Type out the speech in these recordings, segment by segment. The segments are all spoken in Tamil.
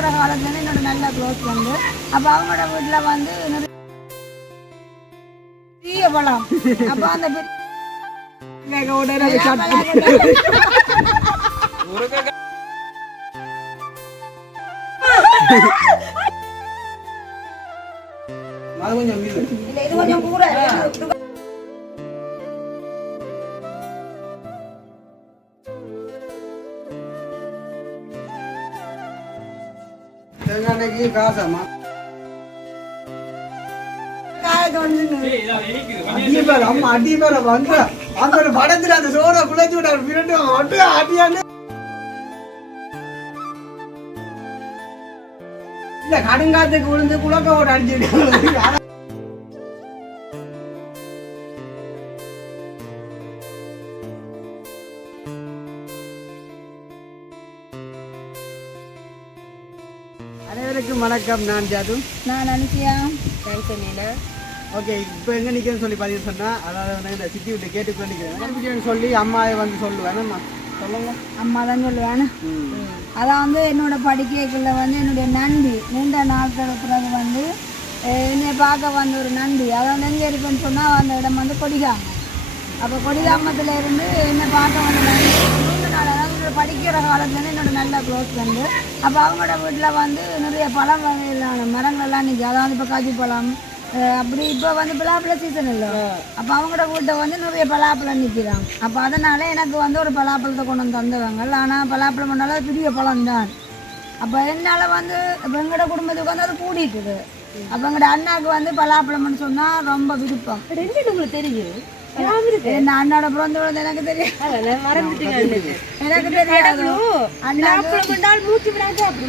படிக்கிற காலத்துல என்னோட நல்ல க்ளோஸ் வந்து அப்ப அவங்களோட வீட்டுல வந்து பெரிய பழம் அப்ப அந்த இது கொஞ்சம் கூட காசமா அடிப்பேல வந்து அந்த படத்துல அந்த சோட குழைச்சு விட்டாரு பிறட்டு அடியான்னு இல்ல கடுங்காத்துக்கு விழுந்து குளக்கோட அடிச்சுட்டு அனைவருக்கும் வணக்கம். நான் ஜாது. நான் அனுசியா. ஓகே, இப்போ எங்கே நிற்கிறேன்னு சொல்லி பதிவு சொன்னால், அதாவது வந்து இந்த சிட்டி விட்டு கேட்டுக்கொண்டிருக்கிறேன் சொல்லி அம்மாவை வந்து சொல்லுவேன். சொல்லுங்க. அம்மா தான் சொல்லுவேன். அதான் வந்து என்னோட படிக்கைக்குள்ள வந்து என்னுடைய நண்பி நீண்ட நாட்கள் பிறகு வந்து என்னை பார்க்க வந்த ஒரு நண்பி. அதை வந்து எங்கே இருக்குன்னு சொன்னால் அந்த இடம் வந்து கொடிகாமம். அப்போ கொடிகாமத்தில் இருந்து என்னை பார்க்க வந்த நண்பி நீண்ட நாள், அதாவது படிக்கிற காலத்துலேருந்து என்னோட நல்ல க்ளோஸ் வந்து அப்போ அவங்களோட வீட்டில் வந்து நிறைய பழம் வகையிலான மரங்கள்லாம் நிற்கி, அதாவது இப்போ காஜி பழம் அப்படி இப்போ வந்து பலாப்பழ சீசன் இல்லை. அப்போ அவங்களோட வீட்டை வந்து நிறைய பலாப்பழம் நிற்கிறாங்க. அப்போ அதனால் எனக்கு வந்து ஒரு பலாப்பழத்தை கொண்டு வந்து தந்தவங்க. ஆனால் பலாப்பழம் பண்ணாலும் பெரிய பழம் தான். அப்போ என்னால் வந்து இப்போ எங்களோட குடும்பத்துக்கு வந்து அது கூடிட்டுது. அப்போ எங்களோட அண்ணாவுக்கு வந்து பலாப்பழம்னு சொன்னால் ரொம்ப விருப்பம். உங்களுக்கு தெரியும் அண்ணாட பிறந்த விழுந்து எனக்கு தெரியும். எனக்கு தெரியாது.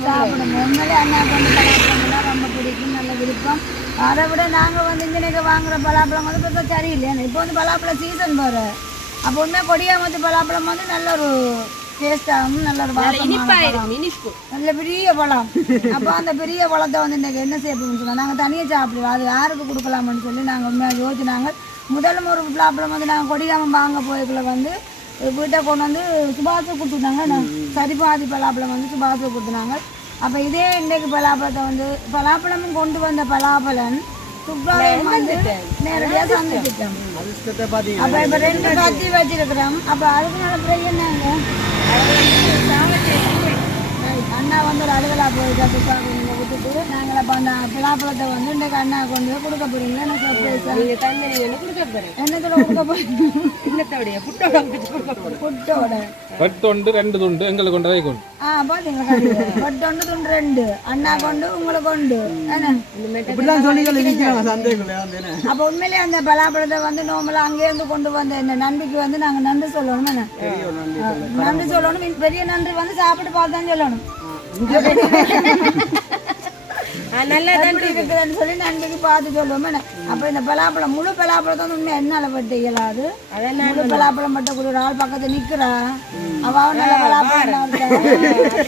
சாப்பிடும் உண்மையிலே அண்ணாவுக்கு வந்து பலாப்பழம்னா ரொம்ப பிடிக்கும், நல்ல விருப்பம். அதை விட நாங்கள் வந்து இங்கே வாங்குற பலாப்பழம் வந்து பார்த்தா சரியில்லை. இப்போ வந்து பலாப்பழம் சீசன் போகிற அப்போ உண்மையாக கொடியாமத்து பலாப்பழம் வந்து நல்ல ஒரு டேஸ்டாகவும் நல்ல ஒரு நல்ல பெரிய பழம். அப்போ அந்த பெரிய பழத்தை வந்து இன்றைக்கி என்ன செய்யணும்னு சொன்னால் நாங்கள் தனியாக சாப்பிடுவோம். அது யாருக்கு கொடுக்கலாம்னு சொல்லி நாங்கள் உண்மையாக யோசிச்சுனாங்க. முதலும் ஒரு பலாப்பழம் வந்து நாங்கள் கொடியாமல் வாங்க போய்க்குள்ள வந்து வீட்டை கொண்டு வந்து சுபாசு கொடுத்துட்டாங்க. சரிபாதி பலாப்பழம் வந்து சுபாசு கொடுத்துனாங்க. அப்போ இதே இன்றைக்கு பலாப்பழத்தை வந்து பலாப்பழமும் கொண்டு வந்த பலாப்பழம் சுப்ராவையும் வந்து நேரடியாக சந்திச்சிட்டோம். அப்போ இப்போ 2 கத்தி வச்சிருக்கிறோம். அப்போ அதுக்கு நல்ல பிறகு என்னங்க அண்ணா வந்து ஒரு அலுவலா போயிட்டு சுப்ராவை விட்டுட்டு நாங்கள் அப்போ அந்த பலாப்பழத்தை வந்து இன்றைக்கு அண்ணா கொண்டு போய் கொடுக்க போறீங்களா? என்ன சர்ப்ரைஸ் என்ன கொடுக்க போறீங்க? புட்டோட பட்டொண்டு 2 துண்டு எங்களுக்கு கொண்டு போய் கொண்டு பாத்தீங்களா? பட்டொண்டு துண்டு 2 அண்ணா கொண்டு உங்களுக்கு கொண்டு அப்ப உண்மையிலேயே அந்த பலாப்பழத்தை வந்து நோமலா அங்கே இருந்து கொண்டு வந்த என்ன நன்றிக்கு வந்து நாங்க நன்றி சொல்லணும். என்ன நன்றி சொல்லணும். பெரிய நன்றி வந்து சாப்பிட்டு பார்த்தான் சொல்லணும். நல்லா நன்றி இருக்குதுன்னு சொல்லி நன்றிக்கு பார்த்து சொல்லுவோம். அப்ப இந்த பலாப்பழம் முழு பலாப்பழத்தை வந்து உண்மை என்னால பட்டு இயலாது. முழு பலாப்பழம் பட்ட கூட ஒரு ஆள் பக்கத்துல நிக்கிறா. அவ நல்ல பலாப்பழம்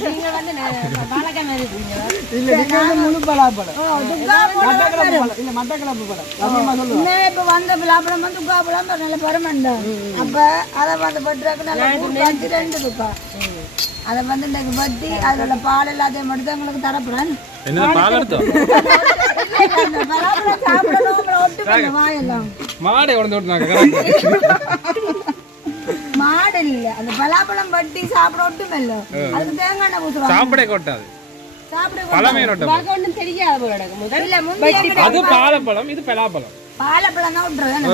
நீங்க வந்து முழு பலாப்பழம் இப்ப வந்த பலாப்பழம் வந்து துக்காப்பழம் நல்ல பருமண்டா. அப்ப அதை வந்து பட்டுறாக்கு நல்லா 2 துக்கா. அதை வந்து இன்னைக்கு பட்டி அதோட பால் எல்லாத்தையும் மட்டும் எங்களுக்கு தரப்புறேன். மாடு இல்ல அந்த பலாப்பழம் பட்டி சாப்பிட ஒட்டும் இல்ல. அதுக்கு தேங்காய் எண்ணெய் ஊத்துறாங்க. சாப்பிட கொட்டாது. பாலப்பழம் இது பலாப்பழம். பாலப்பழம் தான் விட்டுறேன்.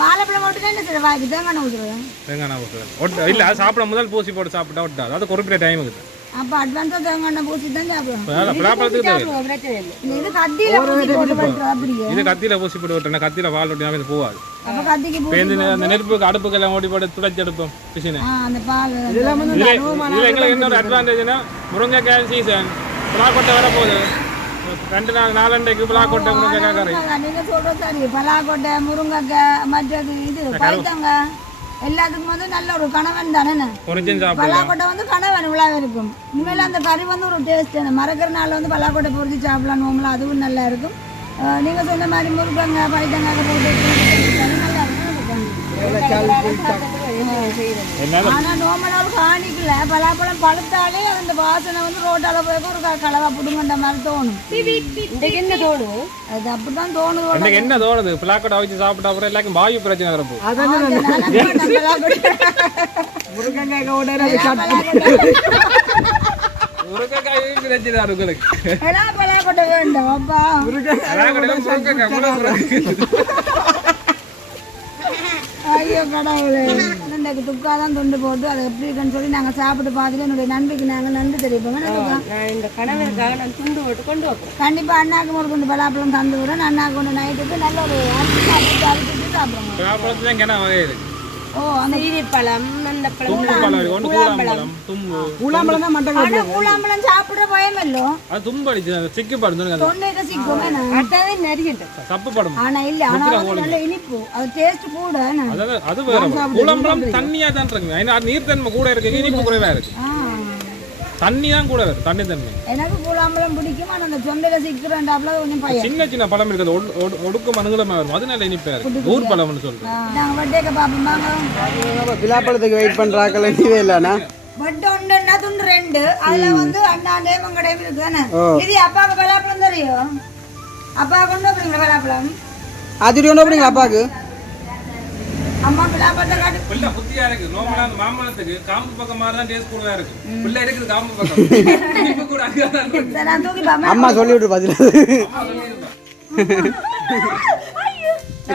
பாலப்பழம் விட்டு என்ன செய்ய வாய்க்கு தேங்காய் ஊற்றுறேன். தேங்காய் ஊற்றுறேன் இல்லை, அது சாப்பிட முதல் பூசி போட்டு சாப்பிட்டா விட்டாது. அது குறிப்பிட்ட டைம் இருக்குது. அப்போ அட்வான்ஸாக தேங்காய் பூசி தான் சாப்பிடுவோம். பலாப்பழத்துக்கு இது கத்தியில பூசி போட்டு விட்டுறோம். அப்படியே இது கத்தியில பூசி போட்டு விட்டுறேன். கத்தியில வால் விட்டு இது போகாது. அப்போ கத்திக்கு அந்த நெருப்புக்கு அடுப்புக்கெல்லாம் ஓடி போட்டு துடைச்சி எடுப்போம் பிசினு. அந்த பால் இதில் எங்களுக்கு என்ன ஒரு அட்வான்டேஜ்னா முருங்கைக்காய் சீசன் பலாக்கொட்டை வர போகுது. 2 நாள் 4 பலாக்கொட்டை முருங்கைக்காய் கறி. நீங்க சொல்றது சரி. பலாக்கொட்டை முருங்கைக்காய் மற்றது இது பைத்தங்க எல்லாத்துக்கும் வந்து நல்ல ஒரு கணவன் தானே. பலாக்கொட்டை வந்து கணவன் விழாவே இருக்கும். உண்மையில அந்த கறி வந்து ஒரு டேஸ்ட். மறக்கிற நாள் வந்து பலாக்கொட்டை பொறிச்சு சாப்பிடலாம். அதுவும் நல்லா இருக்கும். நீங்க சொன்ன மாதிரி முருங்கங்க பைத்தங்காய் போட்டு நல்லா இருக்கும். என்ன ஆனா நோமனால் காணிக்கல பலாப்பழம் பழுத்தாலே அந்த வாசனை வந்து ரோட்டால போய் ஒரு கலவா புடுங்கன்ற மாதிரி தோணும். இன்னைக்கு என்ன தோணும்? அது அப்படிதான் தோணுது. எனக்கு என்ன தோணுது பிளாக்கோட வச்சு சாப்பிட்டா அப்புறம் எல்லாருக்கும் வாயு பிரச்சனை வரப்போ முருங்கைக்காய் உடனே முருங்கைக்காய் பிரச்சனை உங்களுக்கு பலாக்கொட்டை வேண்டும் அப்பா. ஐயோ கடவுளே, இன்றைக்கு துக்காதான் துண்டு போட்டு அதை எப்படி இருக்குன்னு சொல்லி நாங்கள் சாப்பிட்டு பார்த்துட்டு என்னுடைய நன்றிக்கு நாங்கள் நன்றி தெரிவிப்போம். நான் இந்த கணவருக்காக நான் துண்டு போட்டு கொண்டு வைப்பேன். கண்டிப்பாக அண்ணாக்கு ஒரு கொண்டு பலாப்பழம் தந்து விடுறேன். அண்ணாக்கு கொண்டு நைட்டுக்கு நல்ல ஒரு அரிசிட்டு சாப்பிடுவோம். ஓ அந்த பழம் அந்த கூழாம்பழம் கூழாம்பழம் தான் மட்டை ஆனா கூழாம்பழம் சாப்பிடுற பயம் இல்லோ அது தும்படிச்சு சிக்கு படுது தொண்டைக்கு சிக்குமே அட்டாவே நிறைய சப்பு படும் ஆனா இல்ல ஆனா நல்ல இனிப்பு அது டேஸ்ட் கூட அது வேற கூழாம்பழம் தண்ணியா தான் இருக்கு ஏன்னா நீர் தன்மை கூட இருக்கு இனிப்பு குறைவா இருக்கு தண்ணி தான் கூட வரும் தண்ணி தண்ணி எனக்கு கூழாம்பழம் பிடிக்கும் ஆனா அந்த தொண்டையில சிக்கிறேன்டாப்ல கொஞ்சம் பயம் சின்ன சின்ன பழம் இருக்குது ஒடுக்கு மனுங்களமா வரும் அது நல்ல இனிப்பா இருக்கு ஊர் பழம்னு சொல்றேன் நாங்க வட்டேக்க பாப்போம் விழாப்பழத்துக்கு வெயிட் பண்றாங்களே நீவே இல்லனா வட்டு ஒன்றுன்னா துண்டு ரெண்டு அதுல வந்து அண்ணாண்டே மங்கடையும் இருக்குதானே இது அப்பாவுக்கு பலாப்பழம் தெரியும் அப்பா கொண்டு போறீங்களா பலாப்பழம் அது கொண்டு போறீங்களா அப்பாவுக்கு அம்மா பலாப்பழத்தை காட்டு பிள்ளை புத்தியா இருக்கு நோமலா அந்த மாம்பழத்துக்கு காம்பு பக்கம் மாதிரி தான் டேஸ்ட் கூடவா இருக்கு பிள்ளை இருக்குது காம்பு பக்கம் இனிப்பு கூட அங்கதான் இருக்கு நான் தூக்கி பாப்பேன் அம்மா சொல்லி விட்டு பதில்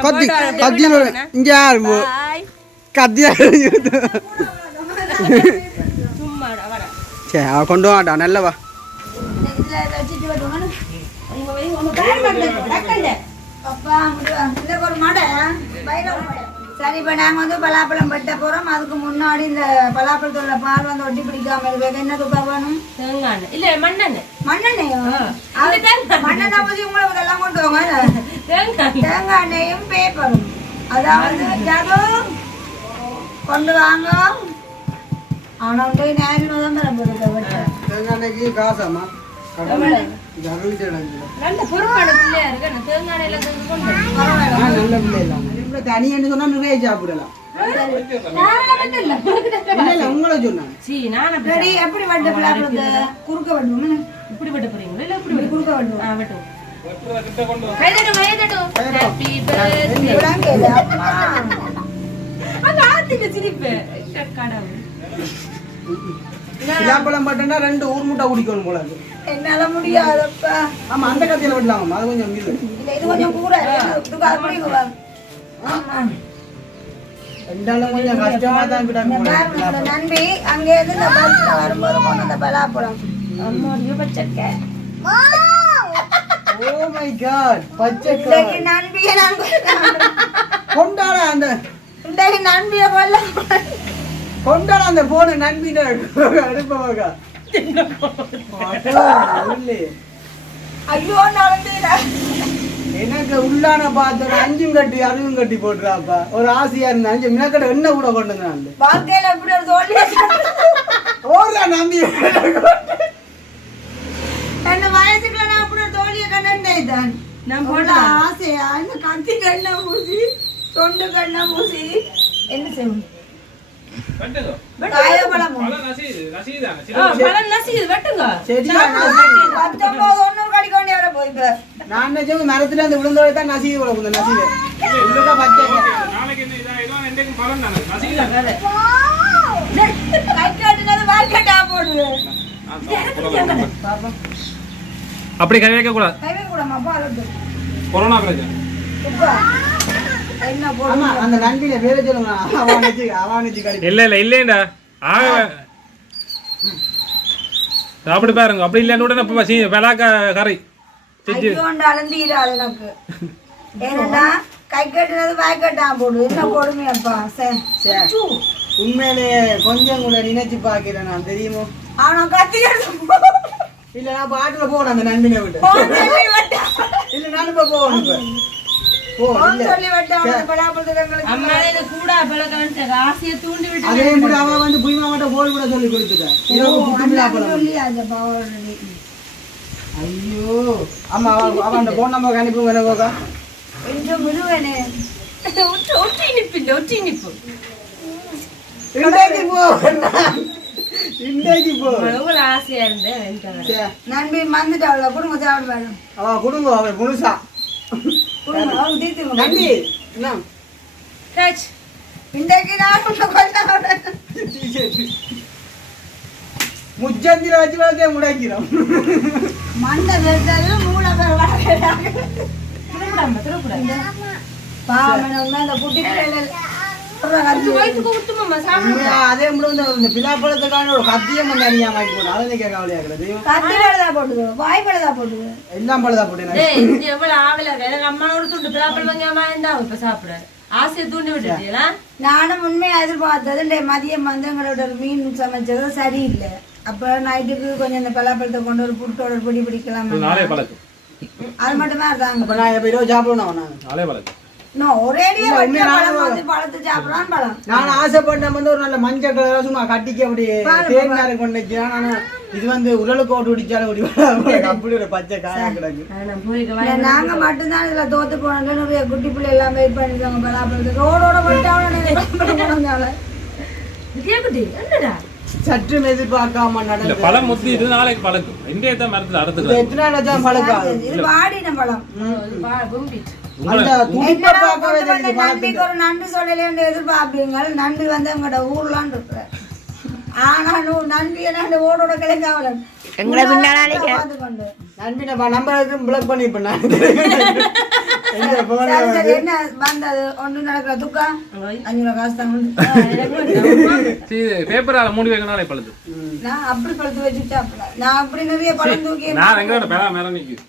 கத்தி கத்தி இங்க யாரு கத்தியா சும்மாடா வர சரி அவ கொண்டு வாடா நல்லவா இதுல வச்சிட்டு வருவாங்க உங்க பேர் மட்டும் அப்பா இந்த ஒரு மடை பையில ஒரு மடை சரி இப்போ நாங்கள் வந்து பலாப்பழம் வெட்ட போகிறோம் அதுக்கு முன்னாடி இந்த பலாப்பழத்தோட பால் வந்து ஒட்டி பிடிக்காம இருக்கு என்ன துப்பா வேணும் தேங்காய் இல்ல மண்ணெண்ணெய் மண்ணெண்ணையும் மண்ணெண்ணெய் பற்றி உங்களை இதெல்லாம் கொண்டு வாங்க தேங்காய் எண்ணெயும் பேப்பரும் அதாவது ஜாதோ கொண்டு வாங்க ஆனால் வந்து நேரம் தான் தர போகுது தேங்காய்க்கு காசாமா நல்ல பொறுப்பான பிள்ளையா இருக்கு தேங்காய் எல்லாம் கொண்டு நல்ல பிள்ளை இல்லாம தனியான்னு சொன்னா நிறைய சாப்பிடலாம் உங்களை சொன்னாங்க சரி எப்படி வட்ட பலாப்பழத்தை குறுக்க வெட்டுவோம் இப்படி வெட்ட போறீங்களா இல்ல இப்படி குறுக்க வெட்டுவோம் வெட்டுவோம் ஹாப்பி பர்த்டே அந்த ஆத்தில சிரிப்பு கடவுள் விழாப்பழம் பட்டா 2 ஊர் முட்டை குடிக்கணும் போல என்னால முடியாதப்பா ஆமா அந்த கத்தியில விடலாமா அது கொஞ்சம் இல்ல இது கொஞ்சம் கூட கொஞ்சம் கஷ்டமா தான் நன்றி அங்கே இருந்து இந்த பஸ்ல வரும்போது கொண்டு வந்த பலாப்பழம் அம்மாடியோ பச்சை ஓ மை காட் பச்சை நன்பியை நான் கொண்டாட அந்த நன்பியை கொல்ல கொண்டாட அந்த போன நன்பின அடுப்பவாக ஐயோ நடந்தீர எனக்கு உள்ளான பார்த்து 5 கட்டி 6 கட்டி போட்டுறாப்பா ஒரு ஆசையா இருந்தா 5 மினக்கடை என்ன கூட கொண்டு வந்தான் வாழ்க்கையில எப்படி ஒரு தோல்வி ஓடுறா நம்பி என்ன வயசுக்குள்ள நான் அப்படி ஒரு தோல்வியை கண்டேன் நான் போட ஆசையா இந்த கத்தி கண்ண ஊசி தொண்டு கண்ண ஊசி என்ன செய்வோம் மரத்துல அந்த விழுந்தோட தான் நசிது கொடுக்கும் நசிது அப்படி கை வைக்க கூடாது கொரோனா பிரச்சனை அந்த நன்றியில பேர சொல்லுங்க அவனுச்சு இல்ல இல்ல இல்லேண்டா சாப்பிட்டு பாருங்க அப்படி இல்லைன்னு விளாக்க கறி எனக்கு ஏன்னா கை கட்டுனது வாய் கட்டாம போடு என்ன கொடுமையப்பா உண்மையிலே கொஞ்சம் கூட நினைச்சு பாக்கிறேன் நான் தெரியுமோ அவனை கத்தி இல்ல நான் பாட்டுல போகணும் அந்த நன்றினை விட்டு இல்ல நான் இப்ப போகணும் ஐயோ ஆமா அவன் போன் நம்பர் அனுப்புங்க இன்றைக்கு போ இன்றைக்கு போ எவ்வளவு ஆசையா இருந்தேன் சரி. நம்பி வந்துட்டாவில குடும்ப சாப்பிடுவாரு அவ கொடுங்க அவ முழுசா குடும்ப அவங்க தீர்த்து நன்றி என்ன டச் இன்றைக்கு நான் கொண்டாட முச்சந்திர வச்சு வளர்த்தே முடக்கிறோம் மண்டை வெறுத்தது மூளை பேர் வளர்க்கிறாங்க திருப்பூடாம பாவம் அந்த குட்டி பிள்ளைகள் வயிற்றுக்கு ஊத்துமாம்மா சாப்பிடுங்க அதே முடிவு இந்த பிலாப்பழத்துக்கான ஒரு கத்தியம் வந்து அணியா வாங்கி போட்டு அதை நீங்க கவலையாக்குறது கத்தி பழுதா போட்டுது வாய் பழுதா போட்டுது எல்லாம் பழுதா போட்டேன் டேய் இது எவ்வளவு ஆவலா இருக்கு எனக்கு அம்மா ஒரு துண்டு பிளாப்பல் வாங்கி வாங்கிட்டா இப்ப சாப்பிடுற ஆசையை தூண்டி விட்டுட்டீங்களா நானும் உண்மையை எதிர்பார்த்தது இல்லை மதியம் வந்து எங்களோட ஒரு மீன் சமைச்சது சரியில்லை அப்போ நைட்டுக்கு கொஞ்சம் இந்த பலாப்பழத்தை கொண்டு ஒரு புட்டோட பொடி பிடிக்கலாம் நாளே பழக்கம் அது மட்டுமே இருந்தாங்க அப்ப நான் எப்ப இருபது சாப்பிடணும் நான் நாளே பழக்கம் ஒரேடியா பழம் வந்து பழத்தை சாப்பிடலாம் பழம் நான் ஆசைப்பட்டேன் வந்து ஒரு நல்ல மஞ்சள் கலர் சும்மா கட்டிக்கு அப்படி தேங்காய் கொண்டு வச்சேன் ஆனா இது வந்து உடலுக்கு ஓட்டு பிடிச்சாலும் அப்படி ஒரு பச்சை காயம் கிடக்கு நான் போய்க்க இல்ல, நாங்க மட்டும்தான் இதுல தோத்து போனோம் நிறைய குட்டி பிள்ளை எல்லாம் வெயிட் பண்ணிருக்காங்க பலாப்பழத்துக்கு ரோடோட போயிட்டாங்க வித்யா குட்டி என்னடா சற்றும் எதிர்பார்க்காம இல்ல நடந்து பழம் முத்தி இது நாளைக்கு பழக்கம் இன்றைய தான் மரத்துல இது அறுத்துக்கலாம் எத்தனை நாள் வச்சா பழக்காது இது வாடின பழம் பொம்பிட்டு அந்த துடிப்பை என்னடா பார்க்கவே கொண்டு வந்த தெரியுது நன்றிக்கு ஒரு நன்றி சொல்லலேன்னு எதிர்பார்ப்பீங்க நன்றி வந்து எங்களோட ஊர்லான்னு இருக்கிற ஆனா நன்றி என்ன ஓடோட கிளைக்காவலன் எங்களை பார்த்து கொண்டு நண்பின நம்பருக்கு பிளாக் பண்ணிப்பேன் நான் எங்க போன சரி சரி என்ன வந்தது ஒன்று நடக்கிற துக்கா 500 காசு தான் பேப்பரால மூடி வைக்க நாளை பழுது நான் அப்படி பழுத்து வச்சுட்டாப்ல நான் அப்படி நிறைய பழம் தூக்கி நான் எங்களோட பேரா மேல நிக்குது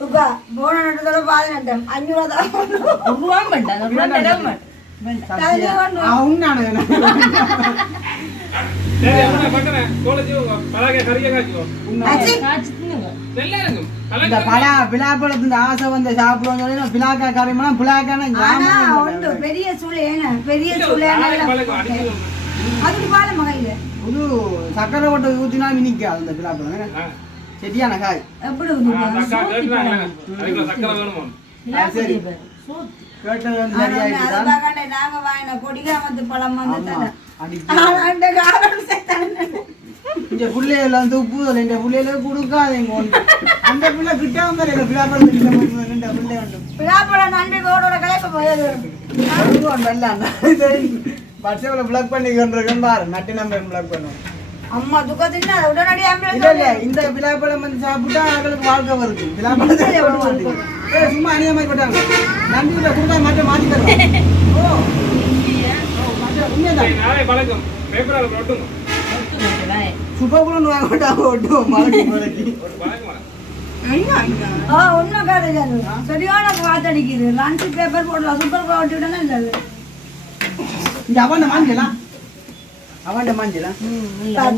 துக்கா போன நட்டத்தோட பாதி நட்டம் 500 தான் ரூபாய் மாட்டேன் ரூபாய் தர மாட்டேன் சரி அவன பக்கறேன் கோலஜி பழக கறிய காச்சுக்கோ காய்ச்சி தின்னுங்க நல்லா இருக்கும் இந்த பலா பிலாப்பழத்தின் ஆசை வந்து சாப்பிடுவோம் சொல்லி பிலாக்கா கறிமெல்லாம் பிலாக்கான ஆனா உண்டு பெரிய சூளையன பெரிய சூளையன பழக்கம் அடிக்கணும் அதுக்கு பால மகையில புது சக்கரை ஓட்டை ஊத்தினா மினிக்காது அந்த பிலாப்பழம் செடியான காய் எப்படி அக்கா கேட்டாங்க அதுக்கு சக்கரை வேணுமா சரி கேட்டது வந்து சரியாயிடுச்சு நாங்க வாங்கின கொடிகாமத்து பழம் வந்து தர அடிக்க அந்த காரணம் சேர்த்தாங்க இந்த பிள்ளைகள் வந்து உப்பு இந்த பிள்ளைகளுக்கு கொடுக்காதீங்க ஒன்று அந்த பிள்ளை கிட்ட வந்து எங்க பிலாப்பழத்துக்கு ரெண்டு பிள்ளை உண்டு பிளாப்பழம் நன்றி ரோடோட கலைப்ப போயது வாட்ஸ்அப்ல பிளாக் பண்ணி கொண்டிருக்கேன் பாரு நட்டி நம்பர் பிளாக் பண்ணுவோம் அம்மா துக்கத்தின்னா உடனடி இல்ல இல்ல இந்த பிலாப்பழம் வந்து சாப்பிட்டா அவங்களுக்கு வாழ்க்கை வருது பிலாப்பழத்தை சும்மா அநியமாய் போட்டாங்க நன்றியில கொடுத்தா மட்டும் மாத்தி தருவாங்க ஓ உண்மைதான் நாளை பழக்கம் பேப்பரால போட்டுங்க சுப்பகுலன்னு வாங்க மாட்டாங்க ஒட்டுவோம் மலைக்கு மலைக்கு ஒரு பழக்கம் ஒன்னும் கிடையாது சரியான வாத்தடிக்குது லஞ்ச் பேப்பர் போடலாம் சூப்பர் போட்டு விடணும் இல்லை இங்க அவன் மாஞ்சலாம் அவன் மாஞ்சலாம்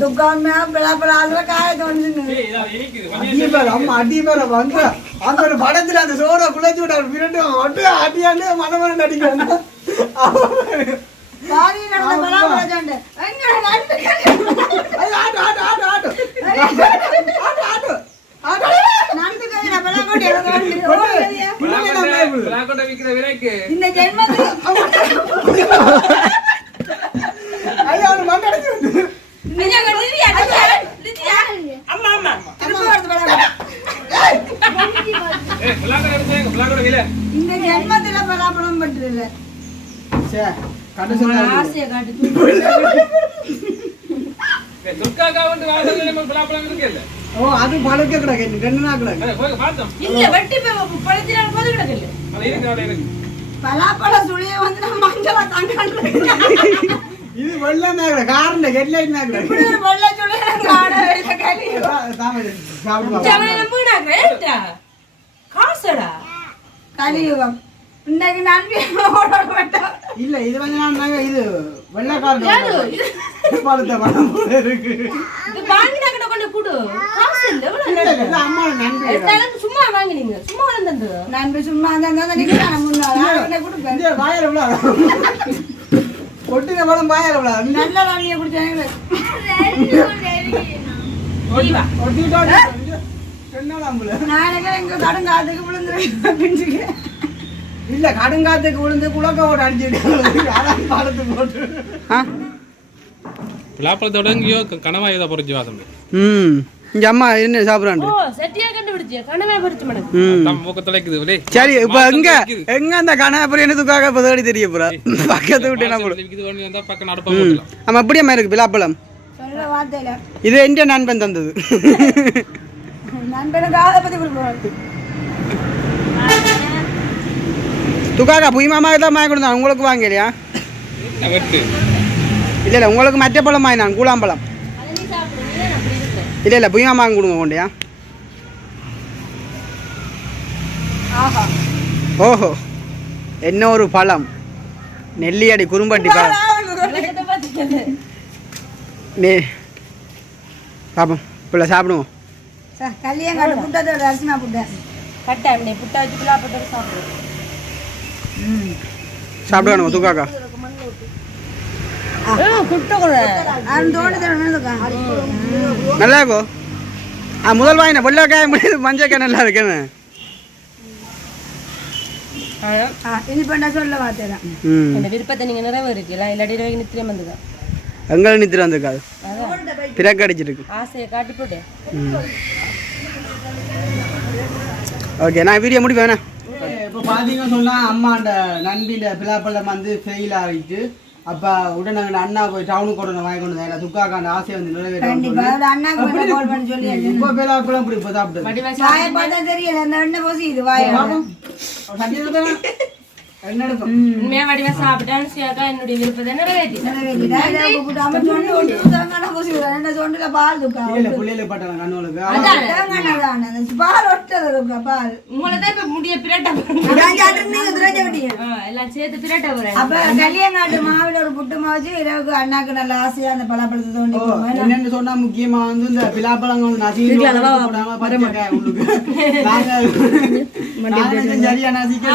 துக்காம பிளாப்பழம் அதுல காய தோணுச்சுன்னு இனிக்குது அடியேபாரு அம்மா அடியேபாரு வந்து அந்த ஒரு படத்துல அந்த சோட குழைச்சு விட்டாரு பிறண்டு ஒட்டு அடியாண்டு மனமரன் அடிக்கணும் பாதி நடந்த பலாப்பழம் சண்டை எங்க நண்டு auto auto auto auto auto auto நண்டு கையில பழம் கொண்டு ஓடுறியா பிளாக்கோட விக்கிற விலைக்கு இந்த ஜென்மத்தில் ஐயா அவனு மண்டடிச்சு வந்து அம்மா அம்மா திரும்ப வருது பலாப்பழம் பிளாக்கோட எடுத்து பிளாக்கோட விலை இந்த ஜென்மத்துல பலாப்பழம் பண்றதில்ல சே கடைசி ஆசையை காட்டி துர்காக்கா வந்து வாசல்ல நம்ம பிளாப்பழம் இருக்கல ஓ அது பழக்க கிடக்கு ரெண்டு நாள் கிடக்கு போய் பார்த்தோம் இல்ல வெட்டி பழத்தினால் போது கிடக்கல அது இருக்கு அவளை இருக்கு பலாப்பழம் சுழிய வந்து நான் மஞ்சளா தாங்க இது வெள்ளம் தான் கிடக்கு காரண்ட ஹெட்லைட் தான் கிடக்கு இப்படி ஒரு வெள்ளை சுழிய காட வெளில கழி சாப்பிடுவாங்க காசடா கலியுகம் இன்னைக்கு நன்மையோட மாட்டோம் இல்ல இது வந்து நான் இது வெள்ளக்காரன் பழத்தை பழம் போல இருக்கு இது வாங்கினா கிட்ட கொண்டு கூடு காசு இல்ல எவ்வளவு இல்ல, இல்ல, அம்மா நன்றி எடுத்தாலும் சும்மா வாங்கினீங்க சும்மா வந்தது நன்மை சும்மா இருந்தா நிக்கிறேன் முன்னாள் கொடுப்பேன் இந்த வாயில விழா கொட்டின பழம் வாயில விழா நல்ல வாங்கிய குடிச்சாங்க ஒட்டிட்டோட ரெண்டாவது நான் நினைக்கிறேன் இங்க கடுங்காத்துக்கு விழுந்துருக்கேன் பிஞ்சுக்கு இல்ல கடுங்காத்துக்கு விழுந்து குளக்க ஓட்டு அடிச்சுட்டு பழத்து போட்டு பலாப்பழத்தோட எங்கேயோ கனவா ஏதோ பொறிச்சு வாசம் இங்க அம்மா என்ன சாப்பிடுறாங்க ஓ செட்டியா கண்டுபிடிச்சு கனவே பொறிச்சு மேடம் நம்ம மூக்க தொலைக்குது விலை சரி இப்ப எங்க அந்த கனகபுரி என்ன துக்காக இப்ப தேடி தெரிய போறா பக்கத்து விட்டு என்ன போடும் இது ஒண்ணு வந்தா பக்கம் நடப்பா போடலாம் ஆமா அப்படியே மாதிரி இருக்கு பிலாப்பழம் சொல்ற வார்த்தையில இது எந்த நண்பன் தந்தது நண்பனுக்காக பத்தி கொடுப்போம் துக்காக்கா புய் மாமாவுக்கு தான் வாங்கி கொடுத்தான் உங்களுக்கு வாங்கலையா வெட்டு இல்ல இல்ல உங்களுக்கு மற்ற பழம் வாங்கினான் கூழாம்பழம் அதை நீ சாப்பிடு நீ அப்படி இருக்கு இல்ல இல்ல புய் மாமாங்க கொடுங்க கொண்டியா ஆஹா ஓஹோ என்ன ஒரு பழம் நெல்லியடி குறும்பட்டி பழம் உலகத்தை பார்த்துக்கல நே பாப்போம் பிள்ளை சாப்பிடுவோம் கல்யாணம் புட்டத்தோட அரிசிமா புட்டை கட்டாயம் நீ புட்டா வச்சு பிலாப்பழத்தோட சாப்பிடு சாப்பிடுவானுங்க துக்காக்கா குட்ட கூட நல்லா இருக்கும் முதல் வாங்கின வெள்ளைக்காய் மஞ்சக்காய் நல்லா இருக்கேன்னு இனிப்பா சொல்ல வார்த்தை இந்த விருப்பத்தை நீங்க நிறைவேறிக்கலாம் இல்லாட்டி நித்திரம் வந்துதான் எங்களை நித்திர வந்திருக்காது பிறகு அடிச்சிருக்கு ஆசையை காட்டி போட்டு ஓகே நான் வீடியோ முடிப்பேன் இப்போ பார்த்தீங்கன்னு சொன்னால் அம்மா அந்த நண்பியில் பிலாப்பழம் வந்து ஃபெயில் ஆகிட்டு அப்போ உடனே அண்ணா போய் டவுனுக்கு உடனே வாங்கி கொண்டு வந்தேன் துக்காக்கா அந்த ஆசையை வந்து நிறைவேற்ற இப்போ பிலாப்பழம் இப்படி இப்போ சாப்பிட்டு தெரியல அந்த எண்ணெய் போசி இது வாய உண்மையா வடிவா சாப்பிட்டான்னு என்னுடைய விருப்பத்தை நிறைவேற்றி உங்களதான் இப்ப முடிய பிரட்ட எல்லாம் சேர்த்து பிரட்ட போறேன் கல்யாணாட்டு மாவுல ஒரு புட்டு மாவச்சு இரவுக்கு அண்ணாக்கு நல்ல ஆசையா அந்த பலாப்பழத்தை தோண்டி என்னன்னு சொன்னா முக்கியமா வந்து இந்த பிலாப்பழங்கள் சரியா நசிக்க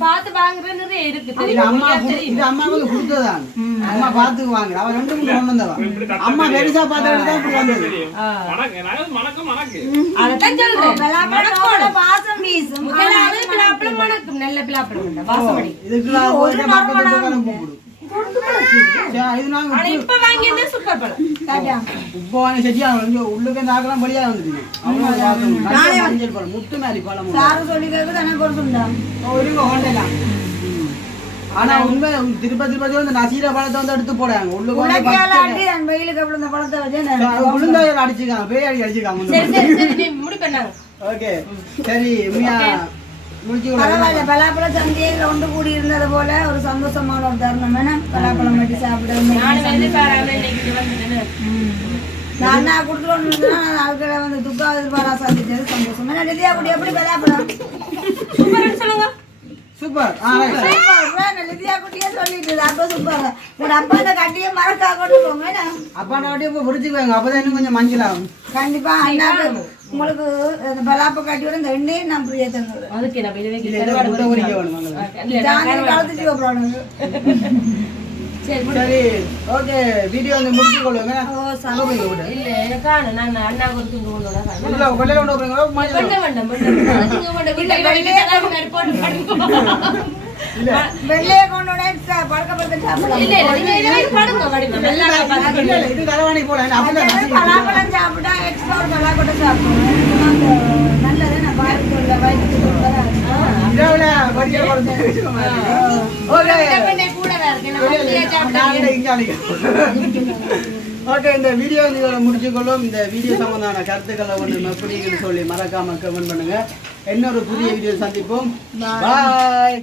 பாத்து வாங்குற நிறைய இருக்கு அம்மா கொடுத்ததான் அம்மா பாத்துக்குவாங்க அவ 2 3 கொண்டு வந்தவா அம்மா பெருசா பார்த்தா இப்படி வந்தது அதத்தான் சொல்றேன் பாசம் வீசும் பிலாப்பழம் மணக்கும் நல்ல பிலாப்பழம் வாசம் அடி இதுக்கு இப்ப வாங்கியதே சூப்பர் பழம் உப்பான செடியா உள்ளுக்கு நாக்கெல்லாம் வழியா வந்துட்டீங்க மஞ்சள் பழம் முட்டு மாதிரி பழம் சாரு சொல்லி கேக்குது எனக்கு ஒரு சுண்டா ஆனா உண்மை திருப்பதி வந்து நசீர பழத்தை வந்து எடுத்து போடாங்க உள்ளுக்கு வெயிலுக்கு அப்புறம் இந்த பழத்தை வச்சு உளுந்தாயிரம் அடிச்சுக்காங்க பேய் அடிச்சுக்காங்க முடிப்பேன் ஓகே சரி உண்மையா பரவாயில்ல பலாப்பழம் சந்தையில ஒன்று கூடி இருந்தது போல ஒரு சந்தோஷமான ஒரு தருணம் வேணா பலாப்பழம் வெட்டி சாப்பிடுறது நான் கொடுத்துட்டு ஆட்களை வந்து துக்கா எதிர்பாரா சந்திச்சது சந்தோஷம் ஏன்னா நிதியா குடி எப்படி பலாப்பழம் சொல்லுங்க சூப்பர் நிதியா குட்டியே சொல்லிட்டு அப்ப சூப்பர் உங்க அப்பா அந்த கட்டியை மறக்கா கொண்டு போங்க அப்பா கட்டியை இப்போ பிடிச்சிக்குவாங்க அப்பதான் இன்னும் கொஞ்சம் மஞ்சள் ஆகும் கண்டிப்பா அண்ணாக்கு உங்களுக்கு அந்த பலாப்ப கட்டியோட இந்த எண்ணெயை நான் பிரியா தந்துடுறேன் அதுக்கு நான் சரி ஓகே வீடியோ வந்து முடிச்சு கொள்ளுங்க இல்ல எனக்கான நான் அண்ணா கொடுத்து இல்ல கொல்லை கொண்டு போறீங்களா வெள்ளைய கொண்டு பழக்கப்படுத்த சாப்பிடலாம் இது தலைவாணி போல பலாப்பழம் சாப்பிட்டா எக்ஸ்ட்ரா ஒரு பலாக்கொட்டை சாப்பிடுவோம் நல்லது நான் பாருக்கு சொல்ல வயிற்றுக்கு ஓகே இந்த வீடியோ முடிச்சுக்கொள்ளும் இந்த வீடியோ சம்பந்தமான கருத்துக்களை ஒன்று எப்படின்னு சொல்லி மறக்காம கமெண்ட் பண்ணுங்க இன்னொரு புதிய வீடியோ சந்திப்போம் பாய்.